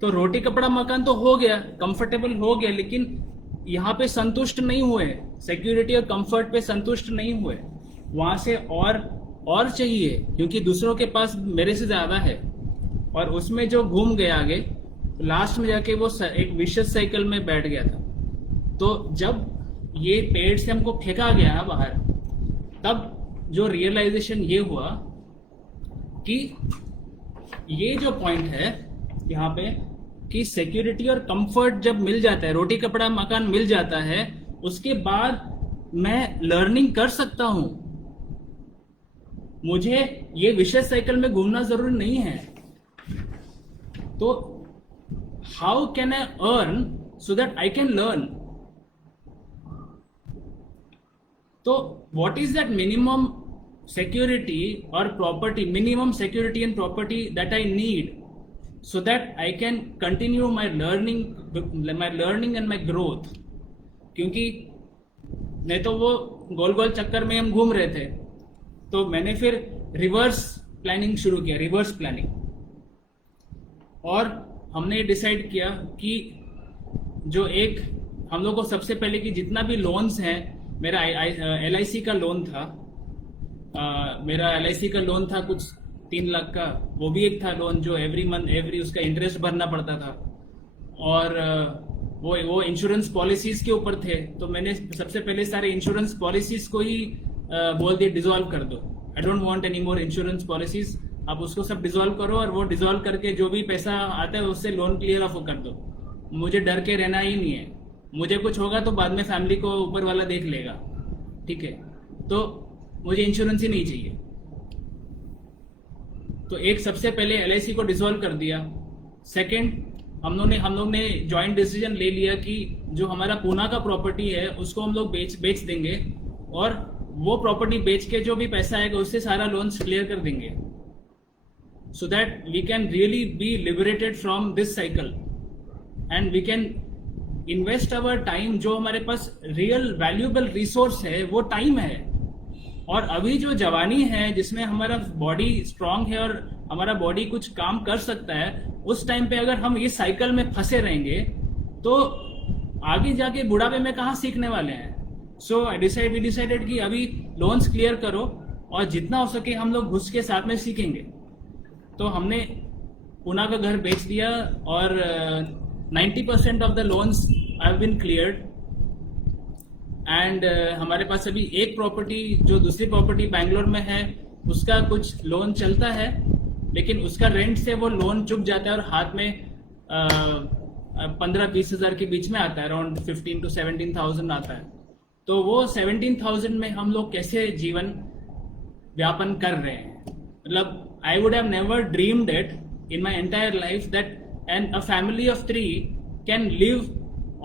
तो रोटी कपड़ा मकान तो हो गया, कंफर्टेबल हो गया, लेकिन यहाँ पे संतुष्ट नहीं हुए, सिक्योरिटी और कंफर्ट पे संतुष्ट नहीं हुए। वहां से और चाहिए, क्योंकि दूसरों के पास मेरे से ज्यादा है। और उसमें जो घूम गया आगे, लास्ट में जाके वो एक विशियस साइकिल में बैठ गया था। तो जब ये पेड़ से हमको फेंका गया बाहर, तब जो रियलाइजेशन ये हुआ कि ये जो पॉइंट है यहाँ पे, कि सिक्योरिटी और कंफर्ट जब मिल जाता है, रोटी कपड़ा मकान मिल जाता है, उसके बाद मैं लर्निंग कर सकता हूं। मुझे ये विशेष साइकिल में घूमना जरूरी नहीं है। तो how can I earn so that I can learn? तो what is that minimum security or property, minimum security and property that I need so that I can continue my learning and my growth? क्योंकि नहीं तो वो गोल गोल चक्कर में हम घूम रहे थे, तो मैंने फिर रिवर्स प्लानिंग शुरू किया, रिवर्स प्लानिंग। और हमने डिसाइड किया कि जो एक हम लोग को सबसे पहले कि जितना भी लोन्स हैं, मेरा LIC का लोन था, मेरा LIC का लोन था कुछ 3 लाख का, वो भी एक था लोन जो एवरी उसका इंटरेस्ट भरना पड़ता था। और वो इंश्योरेंस पॉलिसीज के ऊपर थे, तो मैंने सबसे पहले सारे इंश्योरेंस पॉलिसीज को ही बोल दिया डिसॉल्व कर दो, I don't want any more insurance policies, आप उसको सब डिसॉल्व करो और वो डिसॉल्व करके जो भी पैसा आता है उससे लोन क्लियर ऑफ कर दो। मुझे डर के रहना ही नहीं है, मुझे कुछ होगा तो बाद में फैमिली को ऊपर वाला देख लेगा, ठीक है? तो मुझे इंश्योरेंस ही नहीं चाहिए। तो एक सबसे पहले LIC को डिसॉल्व कर दिया। सेकंड, हम लोग ने जॉइंट डिसीजन ले लिया कि जो हमारा पूना का प्रॉपर्टी है उसको हम लोग बेच देंगे, और वो प्रॉपर्टी बेच के जो भी पैसा आएगा उससे सारा लोन्स क्लियर कर देंगे, so that we can really be liberated from this cycle and we can invest our time. जो हमारे पास रियल वैल्यूएबल रिसोर्स है वो टाइम है, और अभी जो जवानी है जिसमें हमारा बॉडी स्ट्रांग है और हमारा बॉडी कुछ काम कर सकता है, उस टाइम पे अगर हम इस साइकिल में फंसे रहेंगे तो आगे जाके बुढ़ापे में कहाँ सीखने वाले हैं। सो वी डिसाइडेड कि अभी लोन्स क्लियर करो और जितना हो सके हम लोग घुस के साथ में सीखेंगे। तो हमने पूना का घर बेच दिया और 90% of the loans have been cleared. And हमारे पास अभी एक प्रॉपर्टी, जो दूसरी प्रॉपर्टी बैंगलोर में है, उसका कुछ लोन चलता है, लेकिन उसका रेंट से वो लोन चुक जाता है और हाथ में 15-20 हज़ार के बीच में आता है, अराउंड 15 to 17,000 आता है। तो वो 17,000 में हम लोग कैसे जीवन व्यापन कर रहे हैं? मतलब I would have never dreamed it in my entire life that and a family of 3 can live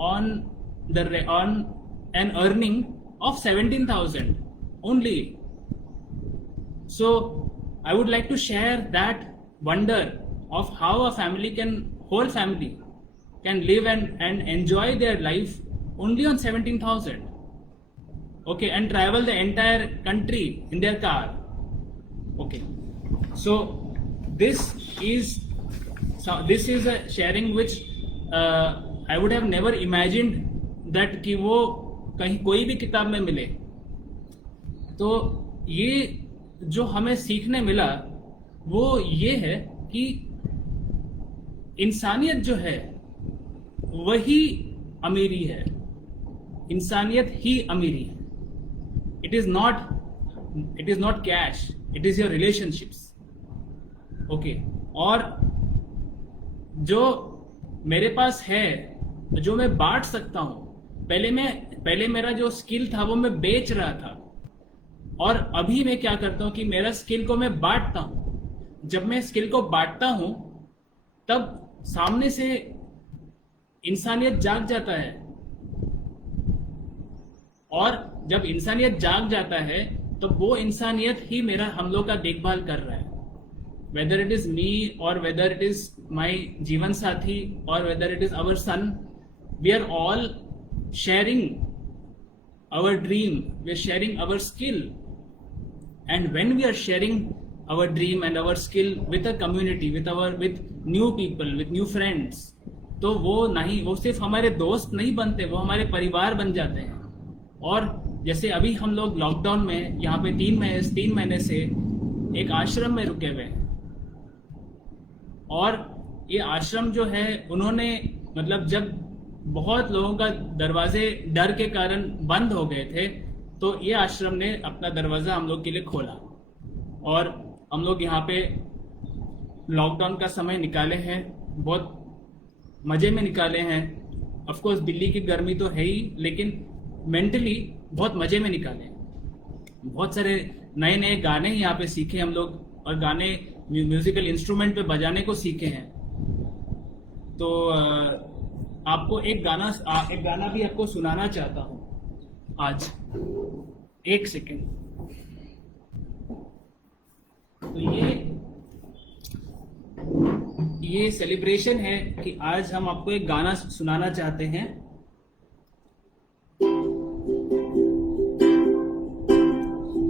on an earning of 17,000 only. So I would like to share that wonder of how a whole family can live and enjoy their life only on 17,000. Okay, and travel the entire country in their car. Okay, so this is a sharing which I would have never imagined that कि वो कहीं कोई भी किताब में मिले। तो ये जो हमें सीखने मिला वो ये है कि इंसानियत जो है वही अमीरी है, इंसानियत ही अमीरी है। It is not cash, it is your relationships. Okay, और जो मेरे पास है, जो मैं बांट सकता हूं, पहले मेरा जो स्किल था वो मैं बेच रहा था, और अभी मैं क्या करता हूं कि मेरा स्किल को मैं बांटता हूं। जब मैं स्किल को बांटता हूं तब सामने से इंसानियत जाग जाता है, और जब इंसानियत जाग जाता है तो वो इंसानियत ही हम लोग का देखभाल कर रहा है। वेदर इट इज मी और वेदर इट इज माई जीवन साथी और whether it is our son, we are all sharing our dream, we are sharing our skill, and when we are sharing our dream and our skill with a community, with new people, with new friends, तो वो सिर्फ हमारे दोस्त नहीं बनते, वो हमारे परिवार बन जाते हैं। और जैसे अभी हम लोग लॉकडाउन में यहाँ पे 3 महीने से एक आश्रम में रुके हुए हैं, और ये आश्रम जो है उन्होंने मतलब जब बहुत लोगों का दरवाजे डर के कारण बंद हो गए थे, तो ये आश्रम ने अपना दरवाजा हम लोग के लिए खोला, और हम लोग यहाँ पे लॉकडाउन का समय निकाले हैं। बहुत मज़े में निकाले हैं। ऑफ कोर्स दिल्ली की गर्मी तो है ही, लेकिन मेंटली बहुत मज़े में निकाले हैं। बहुत सारे नए नए गाने यहाँ पे सीखे हम लोग, और गाने म्यूजिकल इंस्ट्रूमेंट पे बजाने को सीखे हैं। तो आपको एक गाना भी आपको सुनाना चाहता हूँ आज। एक सेकेंड। तो ये सेलिब्रेशन है कि आज हम आपको एक गाना सुनाना चाहते हैं।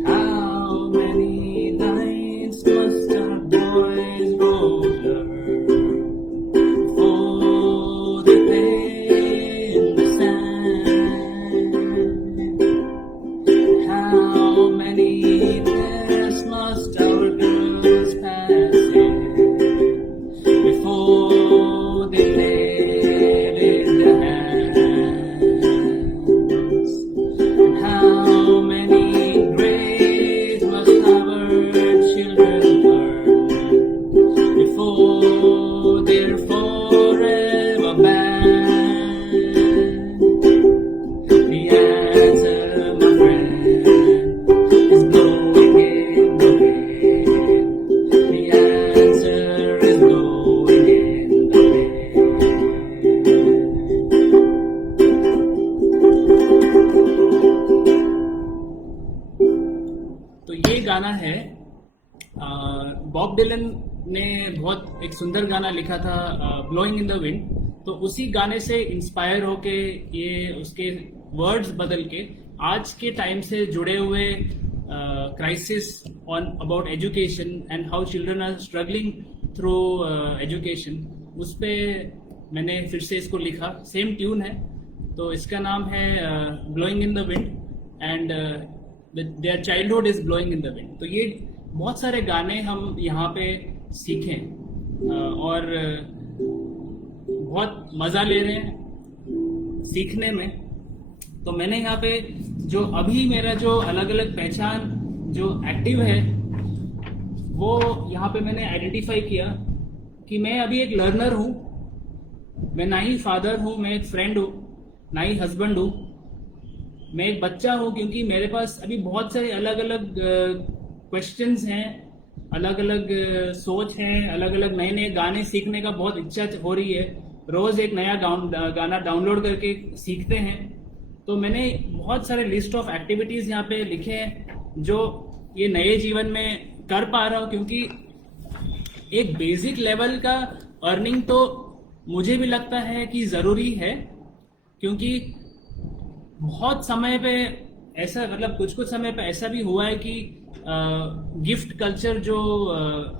How many nights must our boys go before they play in the sand? How many tests must our girls pass before they played in the hands? How many grades must our children learn before they're forever banned? The answer, my friend, is blowing in the wind. The answer is blowing in the wind. तो ये गाना है, Bob Dylan ने बहुत एक सुंदर गाना लिखा था, ब्लोइंग इन द विंड। तो उसी गाने से इंस्पायर होके ये उसके वर्ड्स बदल के आज के टाइम से जुड़े हुए crisis on about education and how children are struggling through education, उस पे मैंने फिर से इसको लिखा। सेम ट्यून है, तो इसका नाम है blowing in the wind and their childhood is blowing in the wind. तो ये बहुत सारे गाने हम यहाँ पे सीखें और बहुत मज़ा ले रहे हैं सीखने में। तो मैंने यहाँ पे जो अभी मेरा जो अलग अलग पहचान जो एक्टिव है, वो यहाँ पे मैंने आइडेंटिफाई किया कि मैं अभी एक लर्नर हूँ। मैं ना ही फादर हूँ, मैं एक फ्रेंड हूँ, ना ही हस्बैंड हूँ। मैं एक बच्चा हूँ, क्योंकि मेरे पास अभी बहुत सारे अलग अलग क्वेश्चंस हैं, अलग अलग सोच है, अलग अलग नए नए गाने सीखने का बहुत इच्छा हो रही है। रोज एक नया गाना डाउनलोड करके सीखते हैं। तो मैंने बहुत सारे लिस्ट ऑफ एक्टिविटीज यहाँ पे लिखे हैं जो ये नए जीवन में कर पा रहा हूँ, क्योंकि एक बेसिक लेवल का अर्निंग तो मुझे भी लगता है कि ज़रूरी है। क्योंकि बहुत समय पे ऐसा, मतलब कुछ समय पे ऐसा भी हुआ है कि गिफ्ट कल्चर जो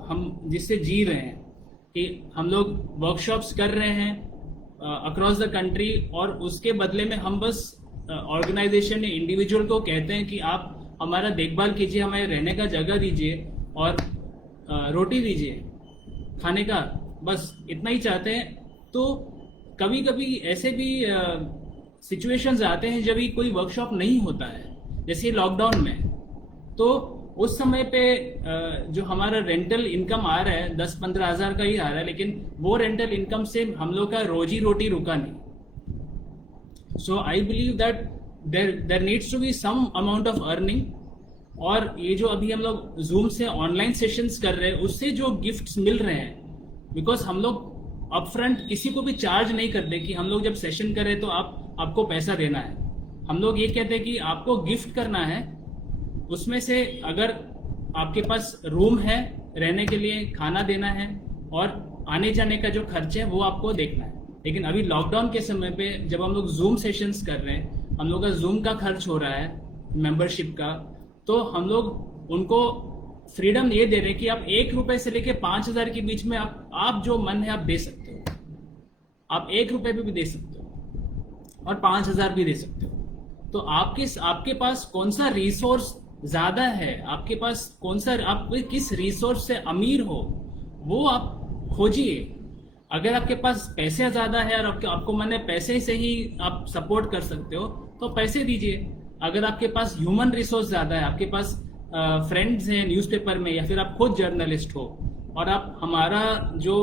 हम जिससे जी रहे हैं, कि हम लोग वर्कशॉप्स कर रहे हैं अक्रॉस द कंट्री, और उसके बदले में हम बस ऑर्गेनाइजेशन या इंडिविजुअल को कहते हैं कि आप हमारा देखभाल कीजिए, हमें रहने का जगह दीजिए और रोटी दीजिए खाने का, बस इतना ही चाहते हैं। तो कभी कभी ऐसे भी सिचुएशंस आते हैं जब भी कोई वर्कशॉप नहीं होता है, जैसे लॉकडाउन में। तो उस समय पे जो हमारा रेंटल इनकम आ रहा है 10-15 हज़ार का ही आ रहा है, लेकिन वो रेंटल इनकम से हम लोग का रोजी रोटी रुका नहीं। So I believe that there needs to be some amount of earning. और ये जो अभी हम लोग जूम से ऑनलाइन सेशंस कर रहे हैं, उससे जो गिफ्ट्स मिल रहे हैं, बिकॉज हम लोग अपफ्रंट किसी को भी चार्ज नहीं करते कि हम लोग जब सेशन करें तो आपको पैसा देना है। हम लोग ये कहते हैं कि आपको गिफ्ट करना है, उसमें से अगर आपके पास रूम है रहने के लिए, खाना देना है और आने जाने का जो खर्च है वो आपको देखना है। लेकिन अभी लॉकडाउन के समय पे जब हम लोग जूम सेशंस कर रहे हैं, हम लोग का जूम का खर्च हो रहा है मेंबरशिप का, तो हम लोग उनको फ्रीडम ये दे रहे हैं कि आप 1 रुपए से लेके 5,000 के बीच में आप जो मन है आप दे सकते हो। आप 1 रुपए पे भी दे सकते हो और 5,000 भी दे सकते हो। तो आपके पास कौन सा रिसोर्स ज्यादा है, आपके पास कौन सा, आप किस रिसोर्स से अमीर हो, वो आप खोजिए। अगर आपके पास पैसे ज्यादा है और आपको मन है पैसे से ही आप सपोर्ट कर सकते हो, तो पैसे दीजिए। अगर आपके पास ह्यूमन रिसोर्स ज्यादा है, आपके पास फ्रेंड्स हैं न्यूज़पेपर में, या फिर आप खुद जर्नलिस्ट हो और आप हमारा जो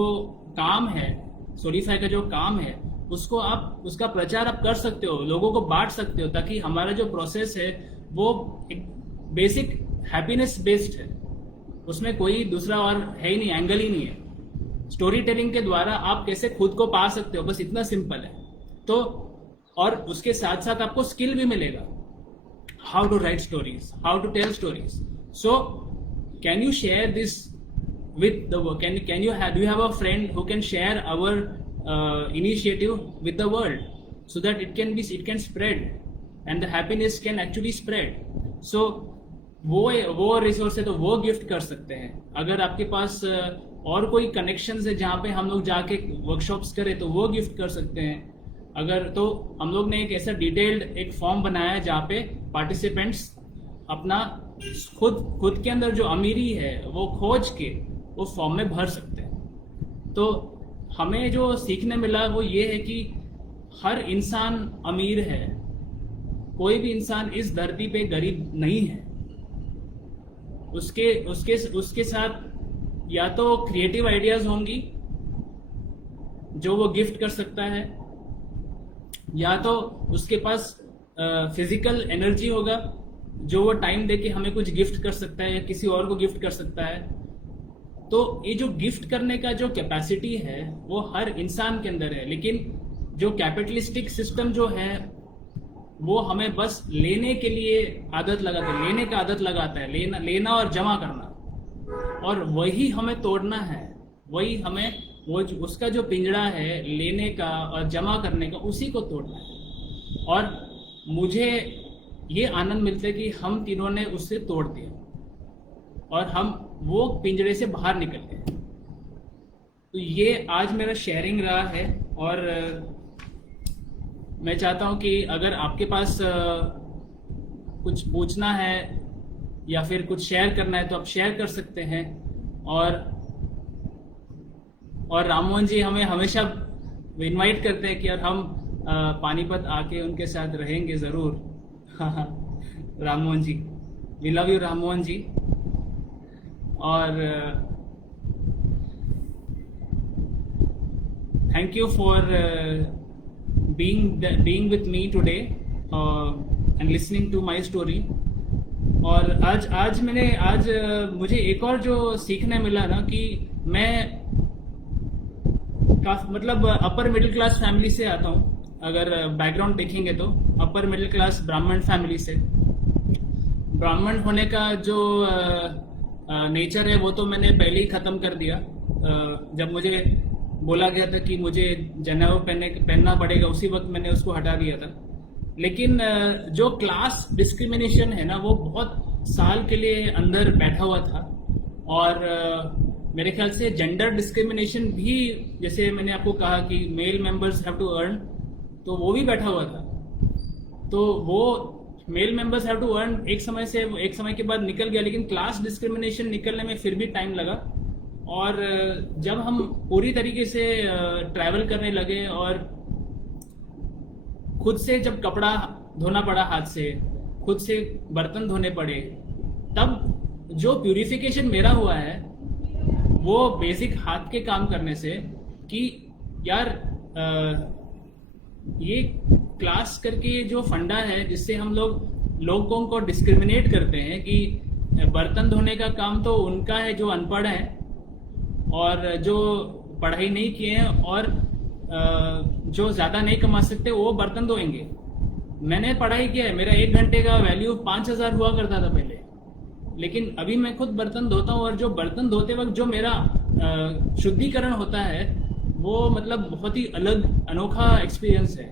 काम है सोलिफाई का जो काम है उसको आप उसका प्रचार आप कर सकते हो, लोगों को बांट सकते हो, ताकि हमारा जो प्रोसेस है वो एक बेसिक हैप्पीनेस बेस्ड है, उसमें कोई दूसरा और है ही नहीं, एंगल ही नहीं है। स्टोरी टेलिंग के द्वारा आप कैसे खुद को पा सकते हो, बस इतना सिंपल है। तो और उसके साथ साथ आपको स्किल भी मिलेगा, how to write stories, how to tell stories. So can you share this with the world? Can you have, do you have a friend who can share our initiative with the world, so that it can spread and the happiness can actually spread? So वो resource है तो वो gift कर सकते हैं। अगर आपके पास और कोई कनेक्शन है जहाँ पे हम लोग जाके वर्कशॉप्स करें तो वो गिफ्ट कर सकते हैं। अगर तो हम लोग ने एक ऐसा डिटेल्ड एक फॉर्म बनाया है जहाँ पे पार्टिसिपेंट्स अपना खुद के अंदर जो अमीरी है वो खोज के वो फॉर्म में भर सकते हैं। तो हमें जो सीखने मिला वो ये है कि हर इंसान अमीर है, कोई भी इंसान इस धरती पे गरीब नहीं है। उसके साथ या तो क्रिएटिव आइडियाज होंगी जो वो गिफ्ट कर सकता है, या तो उसके पास फिजिकल एनर्जी होगा जो वो टाइम दे के हमें कुछ गिफ्ट कर सकता है या किसी और को गिफ्ट कर सकता है। तो ये जो गिफ्ट करने का जो कैपेसिटी है वो हर इंसान के अंदर है, लेकिन जो कैपिटलिस्टिक सिस्टम जो है वो हमें बस लेने के लिए आदत लगाता है, लेने का आदत लगाता है, लेना और जमा करना, और वही हमें तोड़ना है। वही हमें वो उसका जो पिंजड़ा है लेने का और जमा करने का, उसी को तोड़ना है। और मुझे ये आनंद मिलता है कि हम तीनों ने उससे तोड़ दिया और हम वो पिंजरे से बाहर निकल गए। तो ये आज मेरा शेयरिंग रहा है, और मैं चाहता हूँ कि अगर आपके पास कुछ पूछना है या फिर कुछ शेयर करना है तो आप शेयर कर सकते हैं। और राममोहन जी हमें हमेशा इनवाइट करते हैं कि यार हम पानीपत आके उनके साथ रहेंगे ज़रूर। राममोहन जी, वी लव यू राममोहन जी। और thank you for being with me today and listening to my story। और आज मुझे एक और जो सीखने मिला ना कि मैं मतलब अपर मिडिल क्लास फैमिली से आता हूँ। अगर बैकग्राउंड देखेंगे तो अपर मिडिल क्लास ब्राह्मण फैमिली से। ब्राह्मण होने का जो नेचर है वो तो मैंने पहले ही ख़त्म कर दिया। जब मुझे बोला गया था कि मुझे जनेऊ पहनना पड़ेगा, उसी वक्त मैंने उसको हटा दिया था। लेकिन जो क्लास डिस्क्रिमिनेशन है ना वो बहुत साल के लिए अंदर बैठा हुआ था। और मेरे ख्याल से जेंडर डिस्क्रिमिनेशन भी, जैसे मैंने आपको कहा कि male members have to earn, तो वो भी बैठा हुआ था। तो वो male members have to earn एक समय के बाद निकल गया, लेकिन क्लास डिस्क्रिमिनेशन निकलने में फिर भी टाइम लगा। और जब हम पूरी तरीके से ट्रैवल करने लगे और खुद से जब कपड़ा धोना पड़ा, हाथ से खुद से बर्तन धोने पड़े, तब जो प्यूरिफिकेशन मेरा हुआ है वो बेसिक हाथ के काम करने से, कि यार ये क्लास करके जो फंडा है जिससे हम लोगों को डिस्क्रिमिनेट करते हैं कि बर्तन धोने का काम तो उनका है जो अनपढ़ है और जो पढ़ाई नहीं किए हैं और जो ज़्यादा नहीं कमा सकते वो बर्तन धोएंगे। मैंने पढ़ाई किया है, मेरा 1 घंटे का वैल्यू 5000 हुआ करता था पहले, लेकिन अभी मैं खुद बर्तन धोता हूँ। और जो बर्तन धोते वक्त जो मेरा शुद्धिकरण होता है वो मतलब बहुत ही अलग अनोखा एक्सपीरियंस है।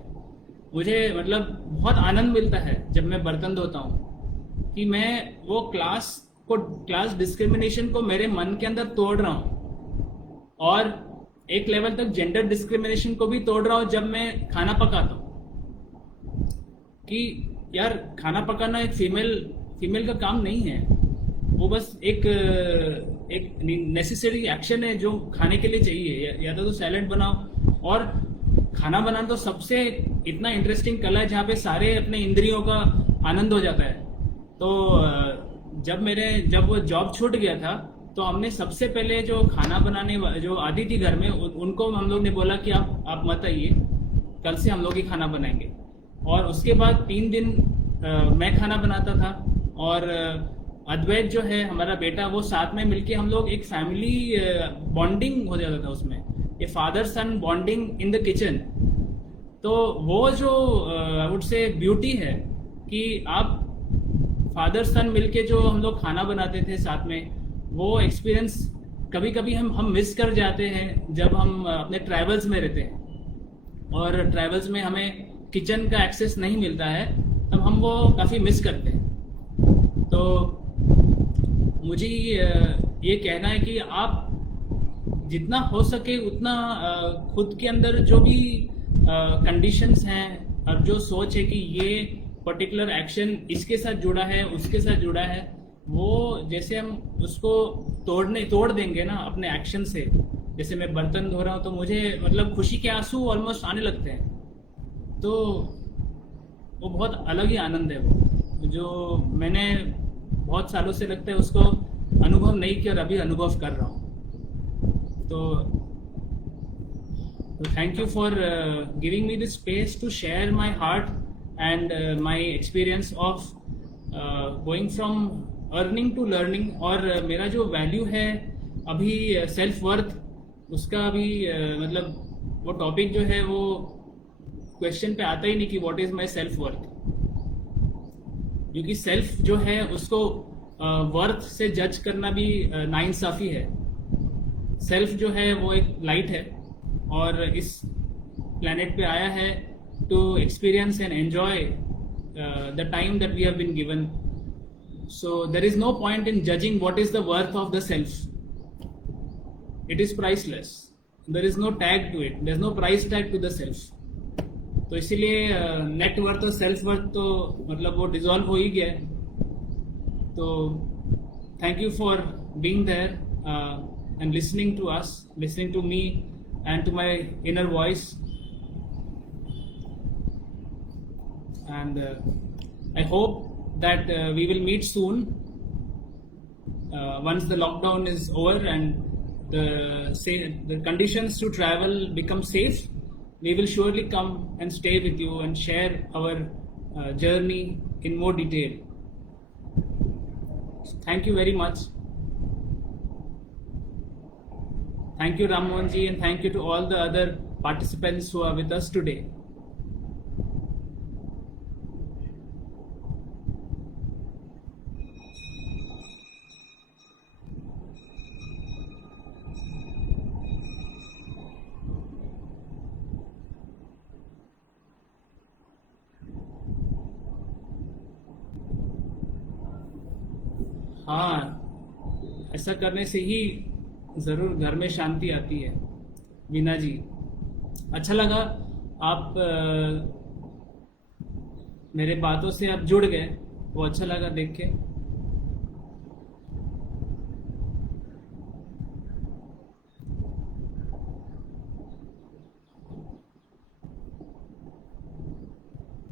मुझे मतलब बहुत आनंद मिलता है जब मैं बर्तन धोता हूँ कि मैं वो क्लास डिस्क्रिमिनेशन को मेरे मन के अंदर तोड़ रहा हूँ, और एक लेवल तक जेंडर डिस्क्रिमिनेशन को भी तोड़ रहा हूँ जब मैं खाना पकाता हूँ। कि यार खाना पकाना एक फीमेल का काम नहीं है, वो बस एक नेसेसरी एक्शन है जो खाने के लिए चाहिए। या तो सैलेड बनाओ, और खाना बनाना तो सबसे इतना इंटरेस्टिंग कला है जहाँ पे सारे अपने इंद्रियों का आनंद हो जाता है। तो जब वो जॉब छूट गया था तो हमने सबसे पहले जो खाना बनाने जो आती थी घर में उनको हम लोग ने बोला कि आप मत आइए, कल से हम लोग ही खाना बनाएंगे। और उसके बाद 3 दिन मैं खाना बनाता था, और अद्वैत जो है हमारा बेटा, वो साथ में मिलके हम लोग एक फैमिली बॉन्डिंग हो जाता था उसमें, ये father son bonding in the kitchen. तो वो जो आई वुड से ब्यूटी है कि आप फादर सन मिलके जो हम लोग खाना बनाते थे साथ में, वो एक्सपीरियंस कभी कभी हम मिस कर जाते हैं जब हम अपने ट्रैवल्स में रहते हैं, और ट्रैवल्स में हमें किचन का एक्सेस नहीं मिलता है, तब हम वो काफ़ी मिस करते हैं। तो मुझे ये कहना है कि आप जितना हो सके उतना खुद के अंदर जो भी कंडीशंस हैं और जो सोच है कि ये पर्टिकुलर एक्शन इसके साथ जुड़ा है, उसके साथ जुड़ा है, वो जैसे हम उसको तोड़ देंगे ना अपने एक्शन से। जैसे मैं बर्तन धो रहा हूँ तो मुझे मतलब खुशी के आंसू ऑलमोस्ट आने लगते हैं, तो वो बहुत अलग ही आनंद है वो, जो मैंने बहुत सालों से लगता है उसको अनुभव नहीं किया और अभी अनुभव कर रहा हूँ। तो thank you for giving me this space to share my heart and my experience of going from earning to learning। और मेरा जो वैल्यू है अभी सेल्फ वर्थ, उसका अभी मतलब वो टॉपिक जो है वो क्वेश्चन पे आता ही नहीं कि what is my self worth, क्योंकि सेल्फ जो है उसको वर्थ से जज करना भी नाइंसाफी है। सेल्फ जो है वो एक लाइट है और इस प्लैनेट पे आया है to experience and enjoy the time that we have been given. So there is no point in judging what is the worth of the self, it is priceless, there is no tag to it, there is no price tag to the self. तो इसीलिए net worth और self worth तो मतलब वो dissolve हो ही गया है। तो thank you for being there and listening to us, listening to me and to my inner voice, and I hope that we will meet soon once the lockdown is over and the conditions to travel become safe. We will surely come and stay with you and share our journey in more detail. Thank you very much. Thank you Ram Mohan ji, and thank you to all the other participants who are with us today. हाँ, ऐसा करने से ही ज़रूर घर में शांति आती है। वीना जी, अच्छा लगा आप मेरे बातों से आप जुड़ गए, वो अच्छा लगा देख के।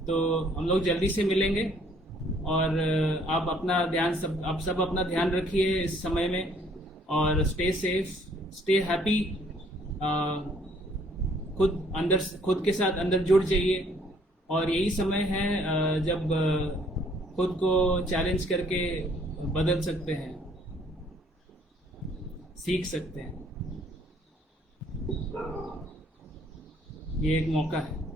तो हम लोग जल्दी से मिलेंगे, और आप अपना ध्यान आप सब अपना ध्यान रखिए इस समय में, और स्टे सेफ, स्टे हैप्पी। खुद के साथ अंदर जुड़ जाइए, और यही समय है जब खुद को चैलेंज करके बदल सकते हैं, सीख सकते हैं। ये एक मौका है।